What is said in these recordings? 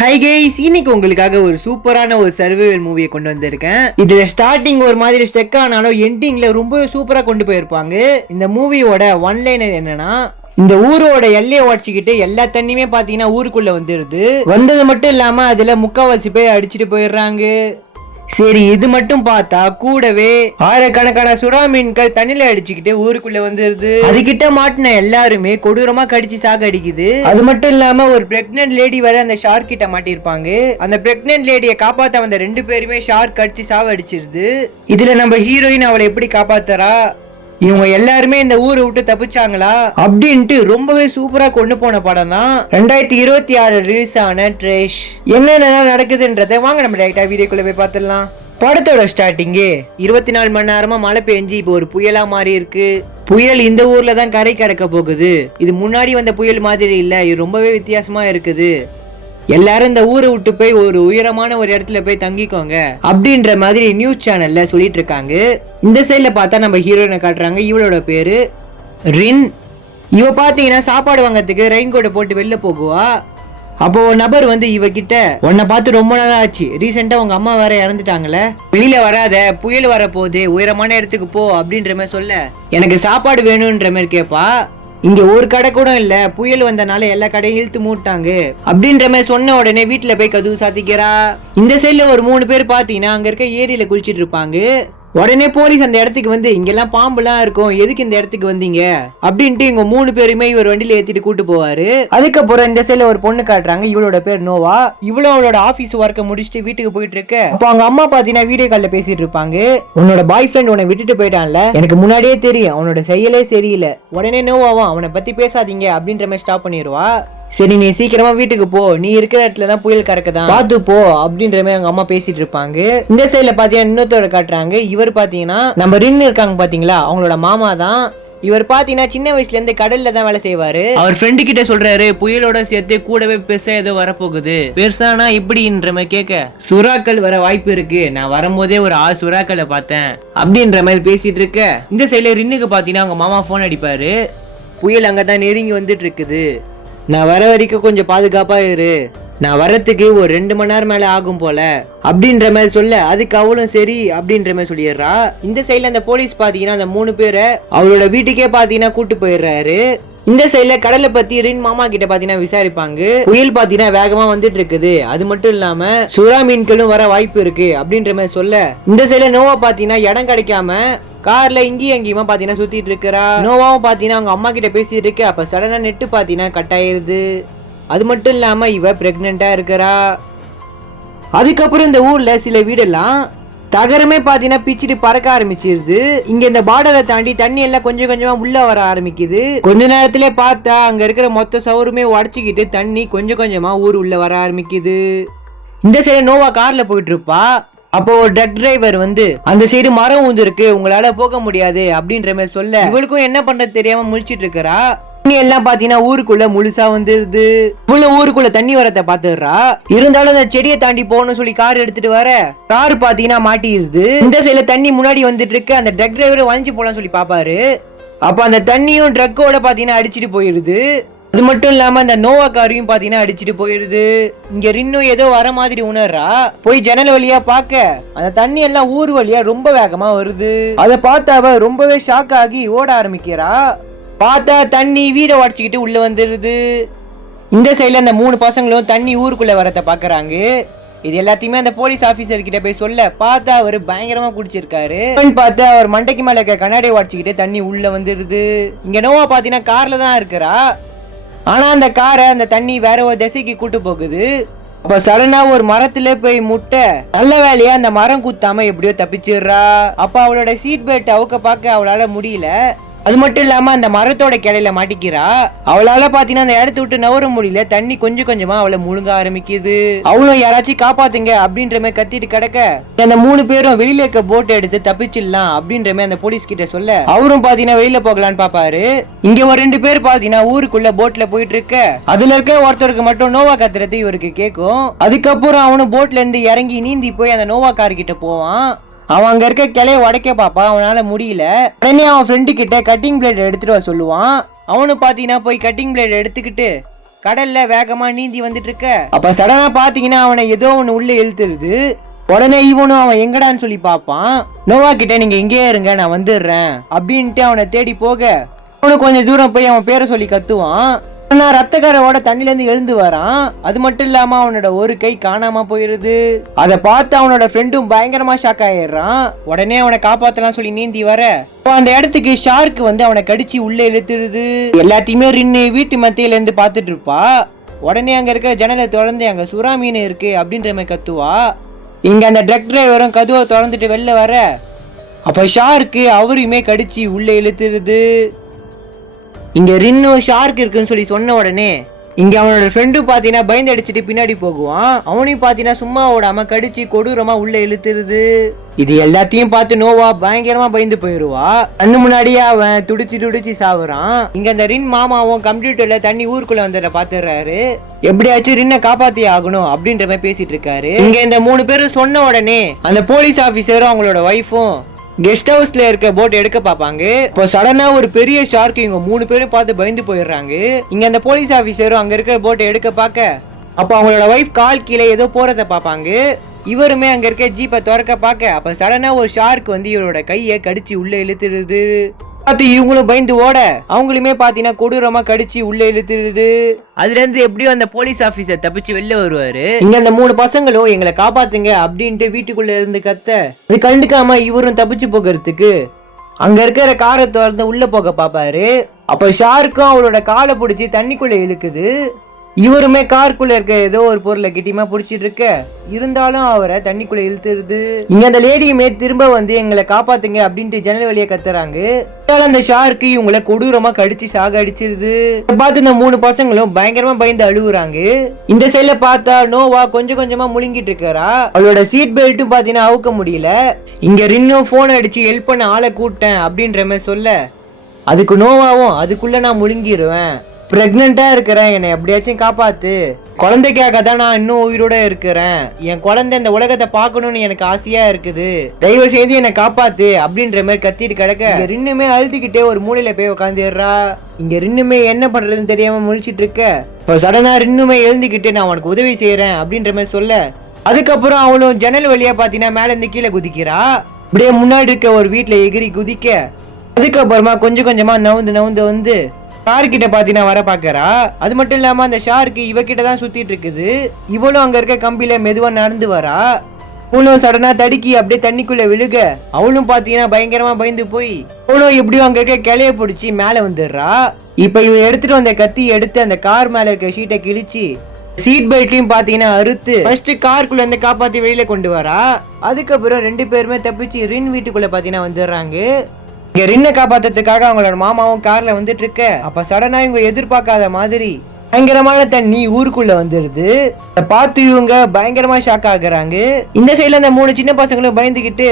Hi guys, இன்னைக்கு உங்களுக்காக ஒரு சூப்பரான ஒரு சர்வைவல் மூவியை கொண்டு வந்திருக்கேன். இதுல ஸ்டார்டிங் ஒரு மாதிரி ஸ்டெக் ஆனாலும் எண்டிங்ல ரொம்ப சூப்பரா கொண்டு போயிருப்பாங்க. இந்த மூவியோட ஒன் லைனர் என்னன்னா, இந்த ஊரோட எல்லையை உடச்சிக்கிட்டு எல்லா தண்ணியுமே பாத்தீங்கன்னா ஊருக்குள்ள வந்துருது. வந்தது மட்டும் இல்லாம அதுல முக்காவாசி பேர் அடிச்சுட்டு போயிடுறாங்க. சரி, இது மட்டும் பார்த்தா கூடவே ஆயிரக்கணக்கான சுறா மீன்கள் தண்ணில அடிச்சுக்கிட்டு ஊருக்குள்ள வந்துருது. அதுகிட்ட மாட்டின எல்லாருமே கொடூரமா கடிச்சு சாக அடிக்குது. அது மட்டும் இல்லாம ஒரு பிரெக்னன்ட் லேடி வர அந்த ஷார்க் கிட்ட மாட்டிருப்பாங்க. அந்த பிரெக்னன்ட் லேடியை காப்பாத்த வந்த 2 பேருமே ஷார்க் கடிச்சு சாவ அடிச்சிருது. இதுல நம்ம ஹீரோயின் அவளை எப்படி காப்பாத்துறா, இவங்க எல்லாருமே இந்த ஊரை விட்டு தப்பிச்சாங்களா அப்படின்ட்டு ரொம்பவே சூப்பரா கொண்டு போன படம் தான் 2026 ரிலீஸ் ஆன ட்ரேஷ். என்னென்ன நடக்குதுன்றத வாங்க நம்ம டைரக்டா வீடியோக்குள்ள போய் பார்த்துடலாம். படத்தோட ஸ்டார்டிங்கே 24 மணி நேரமா மழை பெஞ்சு இப்போ ஒரு புயலா மாறி இருக்கு. புயல் இந்த ஊர்ல தான் கரை கடக்க போகுது. இது முன்னாடி வந்த புயல் மாதிரி இல்ல, இது ரொம்பவே வித்தியாசமா இருக்குது. எல்லாரும் இந்த ஊரை விட்டு போய் ஒரு உயரமான ஒரு இடத்துல போய் தங்கிக்கோங்க அப்படின்ற மாதிரி நியூஸ் சேனல்ல சொல்லிட்டு இருக்காங்க. இந்த சைட்ல பார்த்தா நம்ம ஹீரோயினை காட்டுறாங்க. இவளோட பேரு ரின். இவ பாத்தீங்கன்னா சாப்பாடு வாங்கறதுக்கு ரெயின் கோட்டை போட்டு வெளில போகுவா. அப்போ ஒரு நபர் வந்து இவகிட்ட, உன்னை பார்த்து ரொம்ப நாள் ஆச்சு, ரீசெண்டா உங்க அம்மா வேற இறந்துட்டாங்களே, வெளியில வராத, புயல் வர போகுது, உயரமான இடத்துக்கு போ அப்படின்ற மாதிரி சொல்ல, எனக்கு சாப்பாடு வேணும்ன்ற மாதிரி கேப்பா. இங்க ஒரு கடை கூட இல்ல, புயல் வந்தனால எல்லா கடையும் இழுத்து மூட்டாங்க அப்படின்ற மாதிரி சொன்ன உடனே வீட்டுல போய் கதவு சாத்திக்கிறா. இந்த சைட்ல ஒரு 3 பேர் பாத்தீங்கன்னா அங்க இருக்க ஏரியில குளிச்சிட்டு இருப்பாங்க. உடனே போலீஸ் அந்த இடத்துக்கு வந்து, இங்கெல்லாம் பாம்புலாம் இருக்கும், எதுக்கு இந்த இடத்துக்கு வந்தீங்க அப்படின்ட்டு இவங்க 3 பேருமே இவர் வண்டியில ஏத்திட்டு கூட்டு போவாரு. அதுக்கப்புறம் இந்த சைட்ல ஒரு பொண்ணு காட்டுறாங்க. இவளோட பேர் நோவா. இவ்வளவு அவளோட ஆபீஸ் ஒர்க்கை முடிச்சுட்டு வீட்டுக்கு போயிட்டு இருக்கு. அப்போ அவங்க அம்மா பாத்தீங்கன்னா வீடியோ கால்ல பேசிட்டு இருப்பாங்க. உன்னோட பாய் ஃப்ரெண்ட் உன்னை விட்டுட்டு போயிட்டான்ல, எனக்கு முன்னாடியே தெரியும், அவனோட செயலே சரியில்லை. உடனே நோவாவும் அவனை பத்தி பேசாதீங்க அப்படின்ற மாதிரி ஸ்டாப் பண்ணிடுவா. சரி, நீ சீக்கிரமா வீட்டுக்கு போ, நீ இருக்கிற இடத்துல தான் புயல் கறக்குதான், பார்த்து போ அப்படின்ற மாதிரி அவங்க அம்மா பேசிட்டு இருப்பாங்க. இந்த சைட்ல பாத்தீங்கன்னா இன்னொருத்தர காட்டுறாங்க. இவர் பாத்தீங்கன்னா நம்ம ரின் இருக்காங்க பாத்தீங்களா, அவங்களோட மாமா தான். இவர் பாத்தீங்கன்னா சின்ன வயசுல இருந்து கடல்ல தான் வேலை செய்வாரு. அவர் ஃப்ரெண்டு கிட்ட சொல்றாரு, புயலோட சேர்த்து கூடவே பெருசா ஏதோ வரப்போகுது, பெருசானா இப்படின்ற மாதிரி கேட்க, சுறாக்கள் வர வாய்ப்பு இருக்கு, நான் வரும்போதே ஒரு 6 சுறாக்களை பார்த்தேன் அப்படின்ற மாதிரி பேசிட்டு இருக்க. இந்த சைட்ல ரின்னுக்கு பாத்தீங்கன்னா அவங்க மாமா போன் அடிப்பாரு. புயல் அங்கதான் நெருங்கி வந்துட்டு இருக்குது, நான் வர வரைக்கும் கொஞ்சம் பாதுகாப்பா இரு, நான் வரத்துக்கு ஒரு 2 மணி நேரம் மேல ஆகும் போல அப்படின்ற மாதிரி சொல்ல, அதுக்கு அவளும் சரி அப்படின்ற மாதிரி சொல்லிடுறா. இந்த சைட்ல அந்த போலீஸ் பாத்தீங்கன்னா அந்த 3 பேரை அவளோட வீட்டுக்கே பாத்தீங்கன்னா கூட்டு போயிடுறாரு. இந்த சைட்ல கடலை பத்தி ரின் மாமா கிட்ட பாத்தீங்கன்னா விசாரிப்பாங்க. புயல் பாத்தீங்கன்னா வேகமா வந்துட்டு இருக்குது, அது மட்டும் இல்லாம சுறா மீன்களும் வர வாய்ப்பு இருக்கு அப்படின்ற மாதிரி சொல்ல, இந்த சைட்ல நோவா பாத்தீங்கன்னா இடம் கிடைக்காம கார்ல இங்கேயும் அங்கேயுமா பாத்தீங்கன்னா சுத்திட்டு இருக்கிறா. நோவாவும் பாத்தீங்கன்னா அவங்க அம்மா கிட்ட பேசிட்டு இருக்கு. அப்ப சடனா நெட்டு பாத்தீங்கன்னா கட் ஆயிருது. அது மட்டும் இல்லாம இவ பிரெக்னெண்டா இருக்கிறா. அதுக்கப்புறம் இந்த ஊர்ல சில வீடெல்லாம் தகரமே பாத்தீங்கன்னா பிச்சுட்டு பறக்க ஆரம்பிச்சிருது. இங்க இந்த பார்டரை தாண்டி தண்ணி எல்லாம் கொஞ்சம் கொஞ்சமா உள்ள வர ஆரம்பிக்குது. கொஞ்ச நேரத்திலே பார்த்தா அங்க இருக்கிற மொத்த சவுருமே உடச்சிக்கிட்டு தண்ணி கொஞ்சம் கொஞ்சமா ஊர் உள்ள வர ஆரம்பிக்குது. இந்த சைடு நோவா கார்ல போயிட்டு இருப்பா. அப்போ ஒரு ட்ரக் டிரைவர் வந்து, அந்த சைடு மரம் ஊந்து இருக்கு, உங்களால போக முடியாது அப்படின்ற மாதிரி சொல்ல, இவளுக்கும் என்ன பண்றது தெரியாம முழிச்சிட்டு இருக்கிறா. தண்ணி எல்லாம் பாத்தீங்கன்னா ஊருக்குள்ள முழுசா வந்துருது. இவ்வளவு ஊருக்குள்ள தண்ணி வரத்தை பாத்துடுறா. இருந்தாலும் அந்த செடியை தாண்டி போகணும்னு சொல்லி கார் எடுத்துட்டு வர, கார் பாத்தீங்கன்னா மாட்டிடுது. இந்த சைடுல தண்ணி முன்னாடி வந்துட்டு இருக்கு. அந்த ட்ரக் டிரைவர் வளைஞ்சு போலாம்னு சொல்லி பாப்பாரு. அப்ப அந்த தண்ணியும் ட்ரக்கோட பாத்தீங்கன்னா அடிச்சிட்டு போயிருது. அது மட்டும் இல்லாம அந்த நோவா காரையும் பாத்தீங்கன்னா அடிச்சுட்டு போயிருது. இங்க ரின்னு ஏதோ வர மாதிரி உணர்றா. போய் ஜன்னல் வழியா பாக்க, அந்த தண்ணி எல்லாம் ஊர் வழியா ரொம்ப வேகமா வருது. அதை பார்த்து அவ ரொம்பவே ஷாக் ஆகி ஓட ஆரம்பிக்கிறா. பார்த்தா தண்ணி வீட உடச்சிக்கிட்டு உள்ள வந்துருது. இந்த சைட்ல அந்த 3 பசங்களும் தண்ணி ஊருக்குள்ள வரத பாக்குறாங்க. இது எல்லாத்தையுமே அந்த போலீஸ் ஆபீசர் கிட்ட போய் சொல்ல, பார்த்தா அவர் பயங்கரமா குடிச்சிருக்காரு. பார்த்து அவர் மண்டைக்கு மேல இருக்க கண்ணாடியை உடச்சிக்கிட்டு தண்ணி உள்ள வந்துருது. இங்க நோவா பாத்தீங்கன்னா கார்ல தான் இருக்கிறா. ஆனா அந்த காரை அந்த தண்ணி வேற ஒரு திசைக்கு கூட்டு போகுது. அப்ப சடனா ஒரு மரத்துல போய் முட்டை, நல்ல வேலையா அந்த மரம் குத்தாம எப்படியோ தப்பிச்சிடுறா. அப்ப அவளோட சீட் பெல்ட் அவுக்க பார்க்க அவளால முடியல. அது மட்டும் இல்லாம அந்த மரத்தோட கிளையில மாட்டிக்கிறா. அவளால பாத்தீங்கன்னா அந்த இடத்த விட்டு நவர முடியல. தண்ணி கொஞ்சம் கொஞ்சமா அவளை முழுங்க ஆரம்பிக்குது. அவளும் யாராச்சும் காப்பாத்துங்க அப்படின்ற மாதிரி கத்திட்டு கிடக்க, அந்த 3 பேரும் வெளியில இருக்க போட்டை எடுத்து தப்பிச்சிடலாம் அப்படின்ற மாதிரி அந்த போலீஸ் கிட்ட சொல்ல, அவரும் பாத்தீங்கன்னா வெளியில போகலான்னு பாப்பாரு. இங்க ஒரு 2 பேர் பாத்தீங்கன்னா ஊருக்குள்ள போட்ல போயிட்டு இருக்க, அதுல இருக்க ஒருத்தருக்கு மட்டும் நோவா கத்துறது இவருக்கு கேட்கும். அதுக்கப்புறம் அவனும் போட்ல இருந்து இறங்கி நீந்தி போய் அந்த நோவா கார் கிட்ட போவான். அவன் அங்க இருக்க கிளைய உடைக்க பாப்பா, அவனால முடியல. உடனே அவன் ஃப்ரெண்டு கிட்ட கட்டிங் பிளேட் எடுத்துட்டு வர சொல்லுவான். அவனு பாத்தீங்கன்னா போய் கட்டிங் பிளேட் எடுத்துக்கிட்டு கடல்ல வேகமா நீந்தி வந்துட்டு இருக்க. அப்ப சடனா பாத்தீங்கன்னா அவனை ஏதோ ஒண்ணு உள்ள இழுத்துருது. உடனே இவனும் அவன் எங்கடான்னு சொல்லி பாப்பான். நோவா கிட்ட நீங்க இங்கே இருங்க நான் வந்துடுறேன் அப்படின்ட்டு அவனை தேடி போக அவனும் கொஞ்சம் தூரம் போய் அவன் பேரை சொல்லி கத்துவான். ரத்தக்காரோட தண்ணில இருந்து எழுந்து வரான். அது மட்டும் இல்லாம அவனோட ஒரு கை காணாம போயிருது. அதை பார்த்து அவனோட ஃப்ரெண்டும் பயங்கரமா ஷாக் ஆயிடுறான். உடனே அவனை காப்பாத்தலாம் சொல்லி நீந்தி வர அந்த இடத்துக்கு ஷார்க் வந்து அவனை கடிச்சு உள்ள இழுத்துருது. எல்லாத்தையுமே ரின்னு வீட்டு மத்தியில இருந்து பாத்துட்டு இருப்பா. உடனே அங்க இருக்க ஜன்னலை திறந்து அங்க சுறா மீன் இருக்கு அப்படின்ற மாதிரி கத்துவா. இங்க அந்த ட்ரக் டிரைவரும் கதுவை திறந்துட்டு வெளில வர அப்ப ஷார்க்கு அவரையுமே கடிச்சு உள்ள இழுத்துருது. இங்க ரின்னு ஷார்க் இருக்குன்னு சொல்லி சொன்ன உடனே இங்க அவனோட ஃப்ரெண்டு பாத்தீங்கன்னா பயந்து அடிச்சுட்டு பின்னாடி போகுவான். அவனையும் பாத்தீங்கன்னா சும்மா ஓடாம கடிச்சு கொடூரமா உள்ள இழுத்துருது. இது எல்லாத்தையும் பார்த்து நோவா பயங்கரமா பயந்து போயிருவா. கண்ணு முன்னாடியே அவன் துடிச்சு சாவுறான். இங்க அந்த ரின் மாமாவும் கம்ப்யூட்டர்ல தண்ணி ஊருக்குள்ள வந்தத பாத்துறாரு. எப்படியாச்சும் ரின்னை காப்பாத்தி ஆகணும் அப்படின்ற மாதிரி பேசிட்டு இருக்காரு. இங்க இந்த 3 பேரும் சொன்ன உடனே அந்த போலீஸ் ஆபீசரும் அவங்களோட ஒய்ஃபும் கெஸ்ட் ஹவுஸ்ல இருக்க போட் எடுக்க பாப்பாங்க. இப்போ சடனா ஒரு பெரிய ஷார்க் இவங்க 3 பேரும் பார்த்து பயந்து போயிடுறாங்க. இங்க அந்த போலீஸ் ஆபீசரும் அங்க இருக்க போட்டை எடுக்க பார்க்க அப்போ அவங்களோட ஒய்ஃப் கால் கீழே ஏதோ போறத பாப்பாங்க. இவருமே அங்க இருக்க ஜீப்பை திறக்க பார்க்க அப்ப சடனா ஒரு ஷார்க் வந்து இவரோட கையை கடிச்சு உள்ள இழுத்துருது. பார்த்து இவங்களும் பயந்து ஓட அவங்களுமே பாத்தீங்கன்னா கொடூரமா கடிச்சு உள்ள இழுத்துருது. அதுல இருந்து எப்படியும் அந்த போலீஸ் ஆபீசர் தப்பிச்சு வெளில வருவாரு. இங்க அந்த 3 பசங்களும் எங்களை காப்பாத்துங்க அப்படின்ட்டு வீட்டுக்குள்ள இருந்து கத்த அது கண்டுக்காம இவரும் தப்பிச்சு போகிறதுக்கு அங்க இருக்கிற காரை திறந்து உள்ள போக பாப்பாரு. அப்ப ஷார்க்கும் அவரோட காலை பிடிச்சி தண்ணிக்குள்ள இழுக்குது. இவருமே காருக்குள்ள இருக்க ஏதோ ஒரு பொருளை கிட்டியமா பிடிச்சிட்டு இருக்க இருந்தாலும் அவரை தண்ணிக்குள்ள இழுத்துருது. இங்க அந்த லேடியுமே திரும்ப வந்து எங்களை காப்பாத்துங்க அப்படின்ட்டு ஜன்னல் வழியா கத்துறாங்க. அந்த ஷார்க்கு இவங்களை கொடூரமா கடிச்சு சாக அடிச்சிருது. பார்த்து இந்த 3 பசங்களும் பயங்கரமா பயந்து அழுகுறாங்க. இந்த சைட்ல பார்த்தா நோவா கொஞ்சம் கொஞ்சமா முழுங்கிட்டு இருக்கா. அவளோட சீட் பெல்ட்டும் பாத்தீங்கன்னா அவுக்க முடியல. இங்க ரின்னும் போன் அடிச்சு ஹெல்ப் பண்ண ஆளை கூட்டேன் அப்படின்ற மாதிரி சொல்ல அதுக்கு நோவாவும் அதுக்குள்ள நான் முழுங்கிடுவேன், பிரெக்னெண்டா இருக்கிறேன், என்னை எப்படியாச்சும் காப்பாத்து, குழந்தைக்காக தான் நான் இன்னும் உயிரோட இருக்கிறேன், என் குழந்தை இந்த உலகத்தை பார்க்கணும்னு எனக்கு ஆசையா இருக்குது, தயவு செய்து என்னை காப்பாத்து அப்படின்ற மாதிரி கத்திட்டு கிடக்க ரின்னுமே அழுதுகிட்டே ஒரு மூலையில போய் உட்காந்துடுறா. இங்க ரின்னுமே என்ன பண்றதுன்னு தெரியாம முழிச்சிட்டு இருக்க இப்போ சடனா ரின்னுமே எழுந்துக்கிட்டு நான் உனக்கு உதவி செய்யறேன் அப்படின்ற மாதிரி சொல்ல அதுக்கப்புறம் அவளும் ஜன்னல் வழியா பாத்தீங்கன்னா மேல இருந்து கீழே குதிக்கிறா. அப்படியே முன்னாடி இருக்க ஒரு வீட்டுல எகிரி குதிக்க அதுக்கப்புறமா கொஞ்சம் கொஞ்சமா நவுந்து வந்து ஷார்க்கிட்ட பாத்தீங்கன்னா வர பாக்குறா. அது மட்டும் இல்லாம அந்த ஷார்க்கு இவகிட்ட தான் சுத்திட்டு இருக்குது. இவளும் அங்க இருக்க கம்பியில மெதுவா நடந்து வரா. அவளும் சடனா தடுக்கி அப்படியே தண்ணிக்குள்ள விழுக அவளும் பாத்தீங்கன்னா பயங்கரமா பயந்து போய் அவளும் எப்படியும் அங்க இருக்க கிளைய பிடிச்சி மேல வந்துடுறா. இப்ப இவன் எடுத்துட்டு வந்த கத்தி எடுத்து அந்த கார் மேல இருக்க ஷீட்டை கிழிச்சு சீட் பெல்ட்லயும் பாத்தீங்கன்னா அறுத்து ஃபர்ஸ்ட் காருக்குள்ள இருந்து காப்பாத்தி வெளியில கொண்டு வரா. அதுக்கப்புறம் 2 பேருமே தப்பிச்சு ரின் வீட்டுக்குள்ள பாத்தீங்கன்னா வந்துடுறாங்க. இங்க ரின்னை காப்பாத்துறதுக்காக அவங்களோட மாமாவும் கார்ல வந்துட்டு இருக்க அப்ப சடனா இவங்க எதிர்பார்க்காத மாதிரி பயங்கரமான தண்ணி ஊருக்குள்ள வந்துருது. பார்த்து இவங்க பயங்கரமா ஷாக் ஆகுறாங்க. இந்த சைட்ல அந்த 3 சின்ன பசங்களும் பயந்துகிட்டு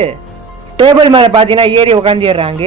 டேபிள் மேல பாத்தீங்கன்னா ஏறி உட்காந்துடுறாங்க.